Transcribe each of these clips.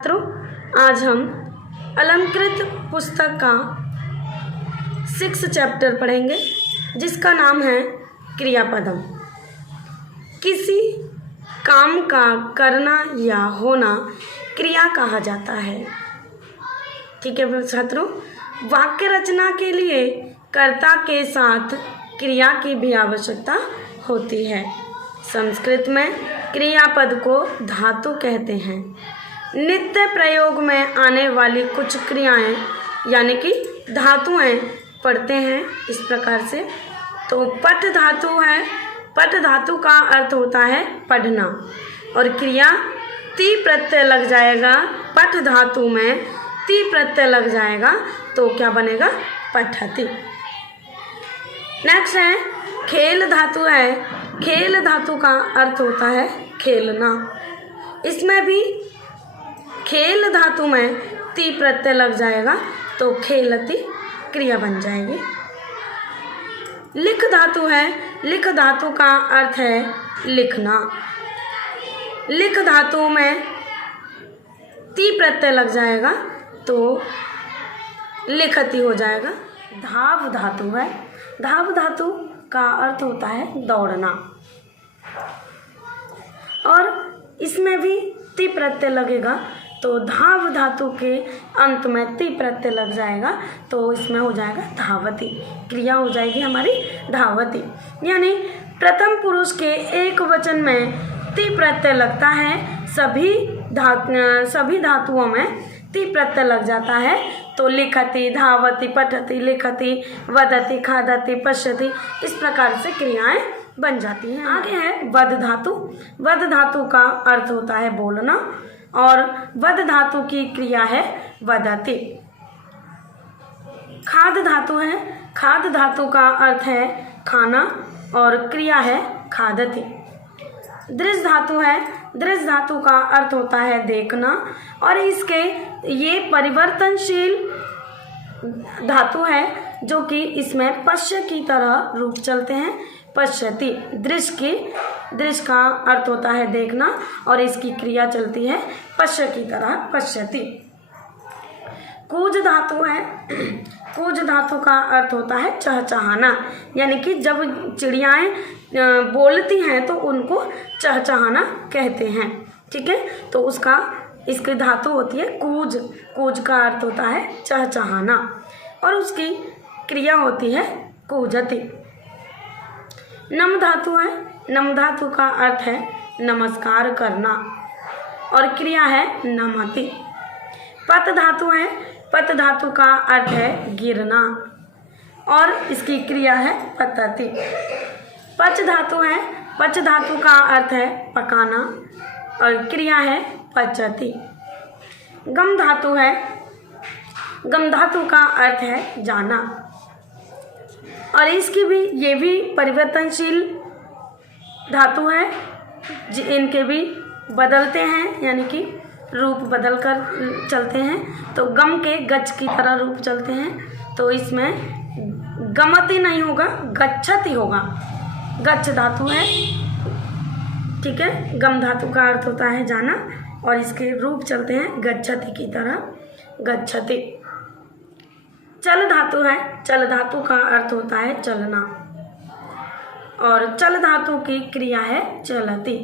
छात्रों, आज हम अलंकृत पुस्तक का 6 चैप्टर पढ़ेंगे जिसका नाम है क्रियापदम। किसी काम का करना या होना क्रिया कहा जाता है। ठीक है छात्रों, वाक्य रचना के लिए कर्ता के साथ क्रिया की भी आवश्यकता होती है। संस्कृत में क्रियापद को धातु कहते हैं। नित्य प्रयोग में आने वाली कुछ क्रियाएं यानी कि धातुएं पढ़ते हैं इस प्रकार से। तो पठ धातु है, पठ धातु का अर्थ होता है पढ़ना, और क्रिया ती प्रत्यय लग जाएगा। पठ धातु में ती प्रत्यय लग जाएगा तो क्या बनेगा? पठति। नेक्स्ट है खेल धातु है। खेल धातु का अर्थ होता है खेलना। इसमें भी खेल धातु में ती प्रत्यय लग जाएगा तो खेलति क्रिया बन जाएगी। लिख धातु है। लिख धातु का अर्थ है लिखना। लिख धातु में ती प्रत्यय लग जाएगा तो लिखति हो जाएगा। धाव धातु है। धाव धातु का अर्थ होता है दौड़ना, और इसमें भी ती प्रत्यय लगेगा तो धाव धातु के अंत में ती प्रत्यय लग जाएगा तो इसमें हो जाएगा धावती। क्रिया हो जाएगी हमारी धावती। यानी प्रथम पुरुष के एक वचन में ती प्रत्यय लगता है। सभी धातुओं में ती प्रत्यय लग जाता है तो लिखति, धावति, पठति, लिखति, वदति, खादति, पश्यति, इस प्रकार से क्रियाएं बन जाती हैं। आगे है वद धातु। वद धातु का अर्थ होता है बोलना, और वद धातु की क्रिया है वदति। खाद धातु है। खाद धातु का अर्थ है खाना और क्रिया है खादति। दृश धातु है। दृश धातु का अर्थ होता है देखना, और इसके ये परिवर्तनशील धातु है जो कि इसमें पश्य की तरह रूप चलते हैं। पश्यति। दृश्य का अर्थ होता है देखना और इसकी क्रिया चलती है पश्य की तरह पश्यति। कूज धातु है। कूज धातु का अर्थ होता है चहचहाना, यानी कि जब चिड़ियाएं बोलती हैं तो उनको चहचहाना कहते हैं। ठीक है, तो इसकी धातु होती है कूज। कूज का अर्थ होता है चहचहाना और उसकी क्रिया होती है कूजति। नम धातु है। नम धातु का अर्थ है नमस्कार करना और क्रिया है नमति। पत धातु है। पत धातु का अर्थ है गिरना और इसकी क्रिया है पतति। पच धातु है। पच धातु का अर्थ है पकाना और क्रिया है पचति। गम धातु है। गम धातु का अर्थ है जाना, और इसकी भी ये भी परिवर्तनशील धातु है। इनके भी बदलते हैं, यानी कि रूप बदल कर चलते हैं। तो गम के गच की तरह रूप चलते हैं तो इसमें गमति नहीं होगा, गच्छति होगा। गच्छ धातु है। ठीक है, गम धातु का अर्थ होता है जाना और इसके रूप चलते हैं गच्छति की तरह, गच्छति। चल धातु है। चल धातु का अर्थ होता है चलना और चल धातु की क्रिया है चलति।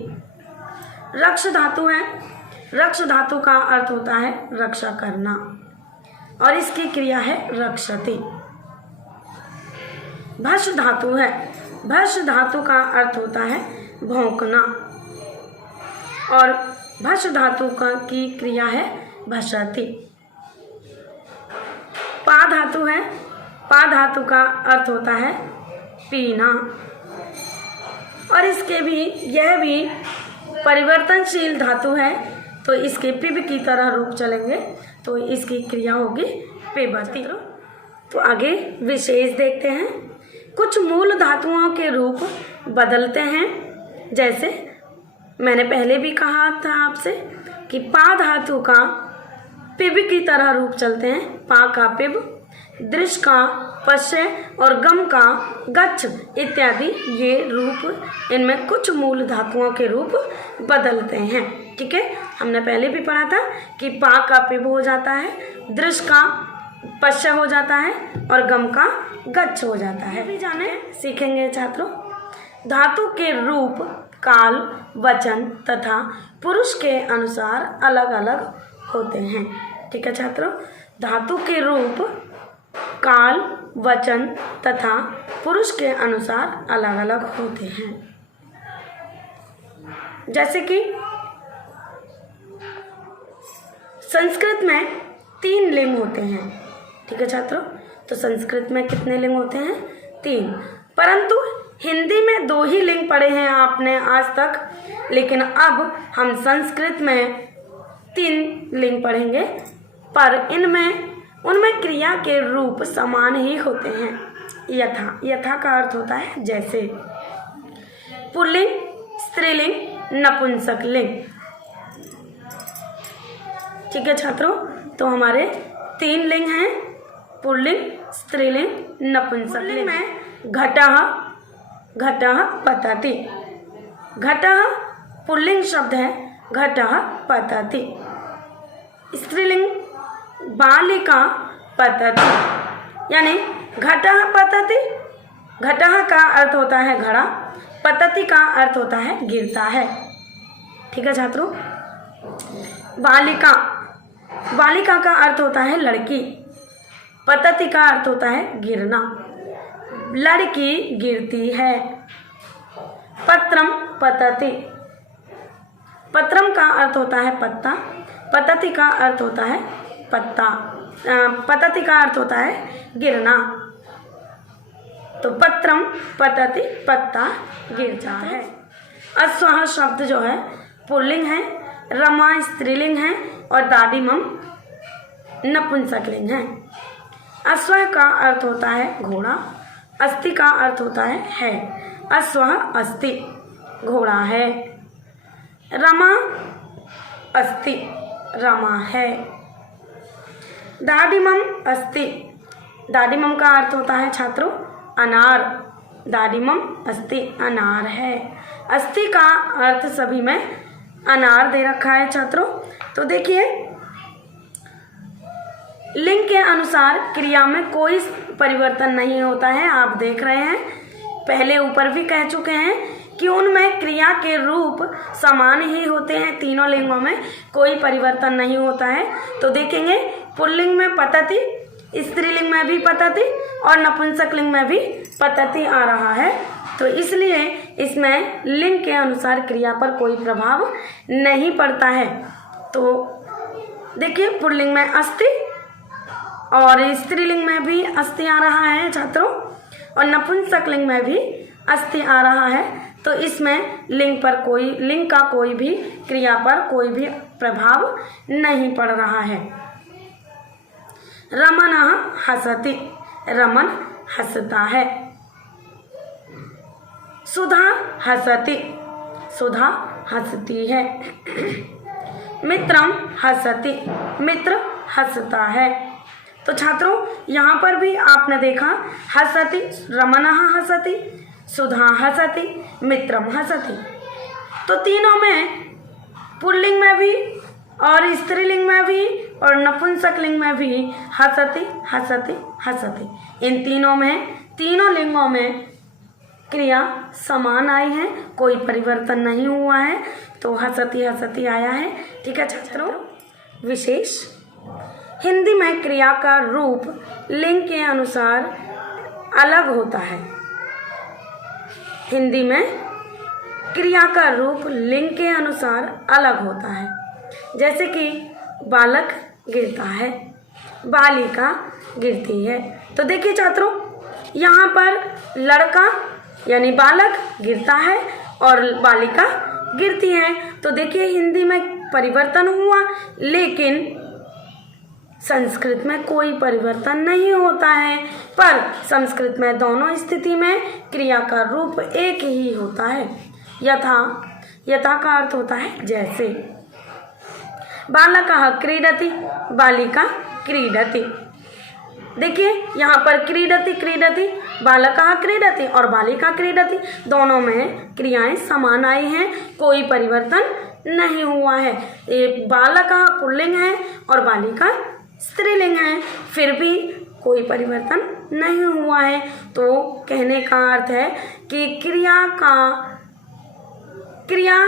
रक्ष धातु है। रक्ष धातु का अर्थ होता है रक्षा करना और इसकी क्रिया है रक्षति। भष धातु है। भष धातु का अर्थ होता है भौंकना और भष धातु की क्रिया है भषति। पा धातु है। पा धातु का अर्थ होता है पीना और यह भी परिवर्तनशील धातु है तो इसके पिब की तरह रूप चलेंगे तो इसकी क्रिया होगी पिबति। तो आगे विशेष देखते हैं। कुछ मूल धातुओं के रूप बदलते हैं, जैसे मैंने पहले भी कहा था आपसे कि पा धातु का पिब की तरह रूप चलते हैं। पा का पिब, दृश्य का पश्य और गम का गच्छ इत्यादि ये रूप, इनमें कुछ मूल धातुओं के रूप बदलते हैं। ठीक है, हमने पहले भी पढ़ा था कि पा का पिब हो जाता है, दृश्य का पश्च हो जाता है और गम का गच्छ हो जाता है। भी जाने सीखेंगे छात्रों। धातु के रूप काल, वचन तथा पुरुष के अनुसार अलग अलग होते हैं। ठीक है छात्रों, धातु के रूप काल, वचन तथा पुरुष के अनुसार अलग अलग होते हैं। जैसे कि संस्कृत में 3 लिंग होते हैं। ठीक है छात्रों, तो संस्कृत में कितने लिंग होते हैं? 3। परंतु हिंदी में 2 ही लिंग पढ़े हैं आपने आज तक, लेकिन अब हम संस्कृत में 3 लिंग पढ़ेंगे, पर उनमें क्रिया के रूप समान ही होते हैं। यथा, यथा का अर्थ होता है जैसे। पुल्लिंग, स्त्रीलिंग, नपुंसक लिंग। ठीक है छात्रों, तो हमारे 3 लिंग हैं, पुल्लिंग, स्त्रीलिंग, नपुंसक लिंग। में घटः, घटः पतति। घटः पुल्लिंग शब्द है, घटः पतति। स्त्रीलिंग बालिका पतति, यानी घटः पतति। घटः का अर्थ होता है घड़ा, पतति का अर्थ होता है गिरता है। ठीक है छात्रों, बालिका, बालिका का अर्थ होता है लड़की, पतति का अर्थ होता है गिरना, लड़की गिरती है। पत्रम पतति, पत्रम का अर्थ होता है पत्ता, पतति का अर्थ होता है पत्ता, पतति का अर्थ होता है गिरना। तो पत्रम पतति, पत्ता गिरता है। अश्वः शब्द जो है पुल्लिंग है, रमा स्त्रीलिंग है और दादिमम नपुंसकलिंग है। अश्वः का अर्थ होता है घोड़ा, अस्ति का अर्थ होता है। अश्वः अस्ति, घोड़ा है। रमा अस्ति, रमा है। दादिमम अस्ति, दादिमम का अर्थ होता है छात्रों अनार, दादिमम अस्ति, अनार है। अस्ति का अर्थ सभी में अनार दे रखा है छात्रों। तो देखिए, लिंग के अनुसार क्रिया में कोई परिवर्तन नहीं होता है। आप देख रहे हैं, पहले ऊपर भी कह चुके हैं कि उनमें क्रिया के रूप समान ही होते हैं। तीनों लिंगों में कोई परिवर्तन नहीं होता है। तो देखेंगे, पुल्लिंग में पतति, स्त्रीलिंग में भी पतति और नपुंसक लिंग में भी पतति आ रहा है। तो इसलिए इसमें लिंग के अनुसार क्रिया पर कोई प्रभाव नहीं पड़ता है। तो देखिए, पुल्लिंग में अस्ति और स्त्रीलिंग में भी अस्ति आ रहा है छात्रों, और नपुंसक लिंग में भी अस्ति आ रहा है। तो इसमें लिंग का कोई भी क्रिया पर कोई भी प्रभाव नहीं पड़ रहा है। रमणः हसति, रमन हंसता है। सुधा हसति, सुधा हंसती है। मित्रम हसति, मित्र हंसता है। तो छात्रों, यहाँ पर भी आपने देखा, हसति, रमणः हसति, सुधा हसति, मित्रम हसति। तो तीनों में, पुल्लिंग में भी और स्त्रीलिंग में भी और नपुंसक लिंग में भी हसति हसति हसति। इन तीनों में, तीनों लिंगों में क्रिया समान आई है, कोई परिवर्तन नहीं हुआ है। तो हसति हसति आया है। ठीक है छात्रों, विशेष हिंदी में क्रिया का रूप लिंग के अनुसार अलग होता है। हिंदी में क्रिया का रूप लिंग के अनुसार अलग होता है। जैसे कि बालक गिरता है, बालिका गिरती है। तो देखिए छात्रों, यहाँ पर लड़का यानी बालक गिरता है और बालिका गिरती है। तो देखिए, हिंदी में परिवर्तन हुआ, लेकिन संस्कृत में कोई परिवर्तन नहीं होता है। पर संस्कृत में दोनों स्थिति में क्रिया का रूप एक ही होता है। यथा, यथा का अर्थ होता है जैसे। बालकः क्रीडति, बालिका क्रीडति। देखिए, यहाँ पर क्रीडति क्रीडति, बालकः क्रीडति और बालिका क्रीडति, दोनों में क्रियाएं समान आई हैं, कोई परिवर्तन नहीं हुआ है। ये बालक पुल्लिंग है और बालिका स्त्रीलिंग है, फिर भी कोई परिवर्तन नहीं हुआ है। तो कहने का अर्थ है कि क्रिया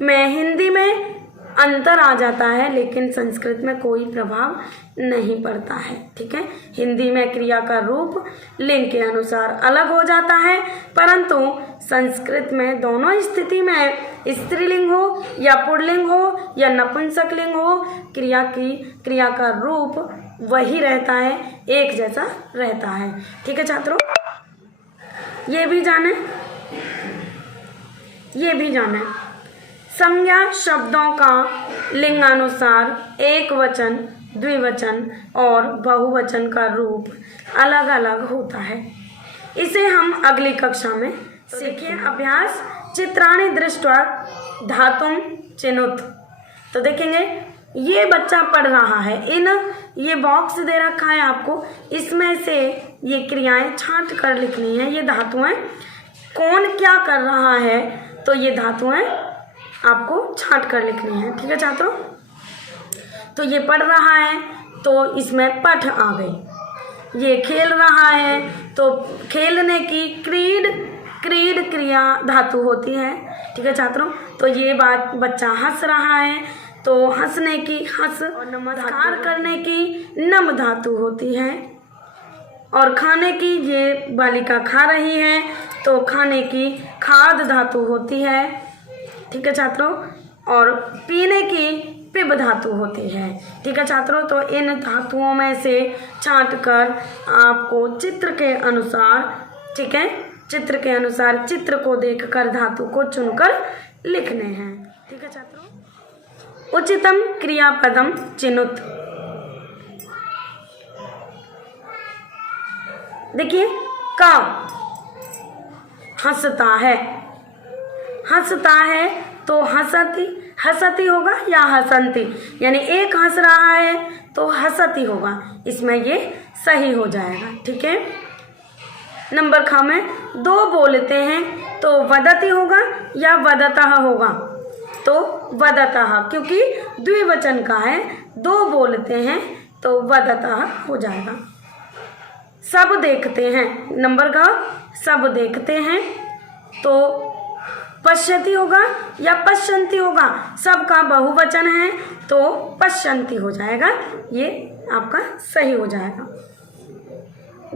में हिंदी में अंतर आ जाता है, लेकिन संस्कृत में कोई प्रभाव नहीं पड़ता है। ठीक है, हिंदी में क्रिया का रूप लिंग के अनुसार अलग हो जाता है, परंतु संस्कृत में दोनों स्थिति में स्त्रीलिंग हो या पुल्लिंग हो या नपुंसकलिंग हो, क्रिया का रूप वही रहता है, एक जैसा रहता है। ठीक है छात्रों, ये भी जाने संज्ञा शब्दों का लिंगानुसार एक वचन, द्विवचन और बहुवचन का रूप अलग अलग होता है। इसे हम अगली कक्षा में सीखें। अभ्यास चित्राणि दृष्ट्वा धातुम चिनुत। तो देखेंगे ये बच्चा पढ़ रहा है, ये बॉक्स दे रखा है आपको, इसमें से ये क्रियाएं छांट कर लिखनी है। ये धातुएं कौन क्या कर रहा है, तो ये धातुएं आपको छांट कर लिखनी है। ठीक है छात्रों, तो ये पढ़ रहा है तो इसमें पठ आ गई। ये खेल रहा है तो खेलने की क्रीड क्रिया धातु होती है। ठीक है छात्रों, तो ये बच्चा हंस रहा है तो हंसने की हंस, और नमस्कार करने की नम धातु होती है, और खाने की ये बालिका खा रही है तो खाने की खाद धातु होती है। ठीक है छात्रों, और पीने की पिब धातु होती है। ठीक है छात्रों, तो इन धातुओं में से छांट कर आपको चित्र के अनुसार, ठीक है, चित्र के अनुसार चित्र को देखकर धातु को चुनकर लिखने हैं। ठीक है छात्रों, उचितम क्रियापदम चिनुत। देखिए का हंसता है तो हंसती होगा या हंसंती, यानी एक हंस रहा है तो हंसती होगा, इसमें ये सही हो जाएगा। ठीक है, नंबर ख में दो बोलते हैं तो वदती होगा या वदतः होगा, तो वदतः, क्योंकि द्विवचन का है, दो बोलते हैं तो वदतः हो जाएगा। सब देखते हैं, नंबर का सब देखते हैं तो पश्यति होगा या पश्यन्ति होगा, सबका बहुवचन है तो पश्यन्ति हो जाएगा, ये आपका सही हो जाएगा।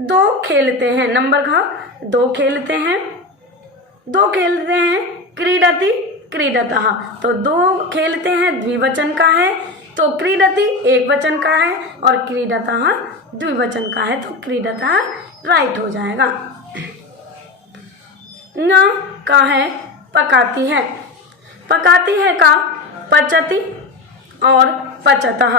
दो खेलते हैं, नंबर का दो खेलते हैं क्रीडतः, तो दो खेलते हैं द्विवचन का है तो क्रीडति एक वचन का है और क्रीडतः द्विवचन का है, तो क्रीडतः राइट हो जाएगा। न का है पकाती है का पचती और पचतः,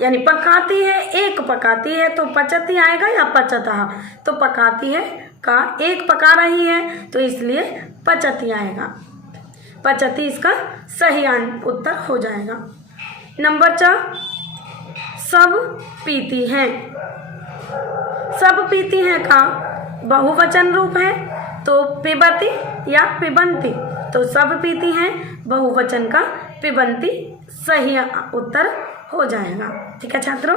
यानी पकाती है, एक पकाती है तो पचती आएगा या पचतः, तो पकाती है का एक पका रही है तो इसलिए पचती आएगा, पचती इसका सही उत्तर हो जाएगा। नंबर 4 सब पीती हैं का बहुवचन रूप है तो पिबती या पिबंती, तो सब पीती हैं बहुवचन का पिबंती सही उत्तर हो जाएगा। ठीक है छात्रों,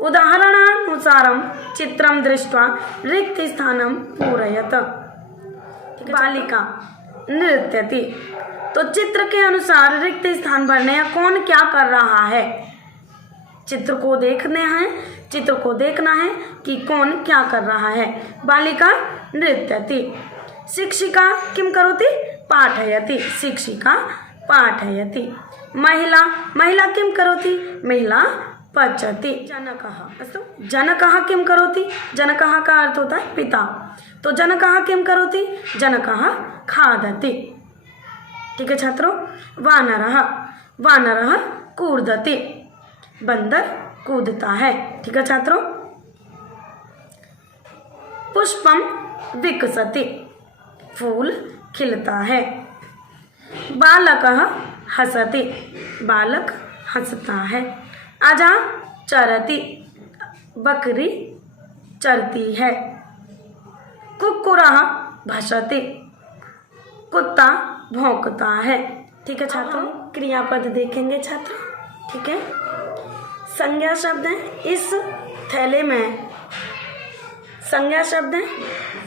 उदाहरणानुसारम चित्रम दृष्ट्वा रिक्त स्थानम पूरयत। बालिका नृत्यति, तो चित्र के अनुसार रिक्त स्थान भरने या कौन क्या कर रहा है, चित्र को देखना है कि कौन क्या कर रहा है। बालिका नृत्यति, शिक्षिका किम करोति पाठयति, शिक्षिका पाठयति। महिला किम करोति, महिला पचति। जनकः किम करोति, जनकः का अर्थ होता है पिता, तो जनकः किम करोति, जनकः खादति। ठीक है छात्रों, वानरः कूर्दति, बंदर कूदता है। ठीक है छात्रों, पुष्पम विकसति, फूल खिलता है। बालकः हसति, बालक हंसता है। अजा चरति, बकरी चरती है। कुक्कुरः भसति, कुत्ता भौंकता है। ठीक है छात्रों, क्रियापद देखेंगे छात्र। ठीक है, संज्ञा शब्द है, इस थैले में संज्ञा शब्द है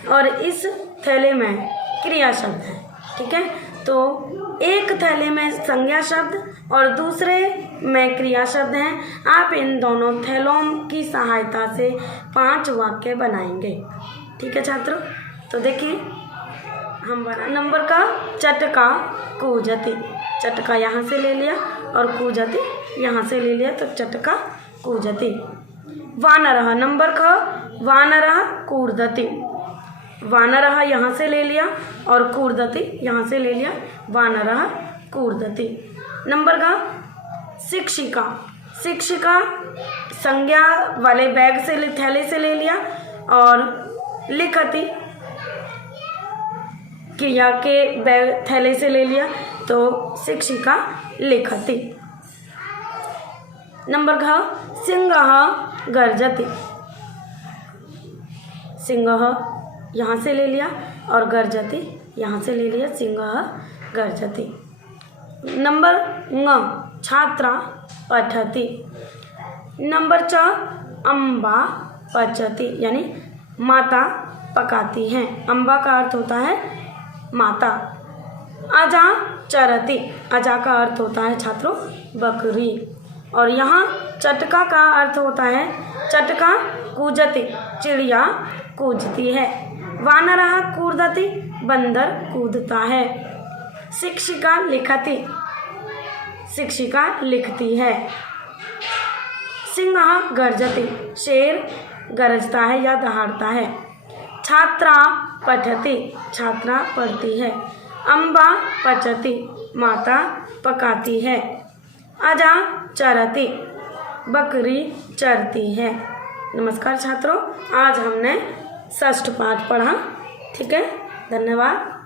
और इस थैले में क्रिया शब्द है। ठीक है, तो एक थैले में संज्ञा शब्द और दूसरे में क्रिया शब्द हैं। आप इन दोनों थैलों की सहायता से 5 वाक्य बनाएंगे। ठीक है छात्रों, तो देखिए हम बना नंबर का चटका कूजति, चटका यहाँ से ले लिया और कूजति यहाँ से ले लिया, तो चटका कूजति। वानरः, नंबर ख वानरः कूर्दति, वानरः यहाँ से ले लिया और कूर्दति यहाँ से ले लिया, वानरः कूर्दति। नंबर का शिक्षिका, शिक्षिका संज्ञा वाले बैग से थैले से ले लिया और लिखति क्रिया के बैग थैले से ले लिया, तो शिक्षिका लिखति। नंबर घ सिंहः गर्जति, सिंहः यहाँ से ले लिया और गर्जति यहाँ से ले लिया, सिंहः गर्जति। नंबर ङ छात्रा पठति, नंबर च अम्बा पचति, यानी माता पकाती हैं। अम्बा का अर्थ होता है माता। अजा चरति, अजा का अर्थ होता है छात्रों बकरी। और यहाँ चटका का अर्थ होता है चटका कूजति, चिड़िया कूजती है। वानरः कूर्दति, बंदर कूदता है। शिक्षिका लिखति, शिक्षिका लिखती है। सिंहः गर्जति, शेर गरजता है या दहाड़ता है। छात्रा पठति, छात्रा पढ़ती है। अम्बा पचति, माता पकाती है। अजा चरति, बकरी चरती है। नमस्कार छात्रों, आज हमने षष्ठ पाठ पढ़ा। ठीक है, धन्यवाद।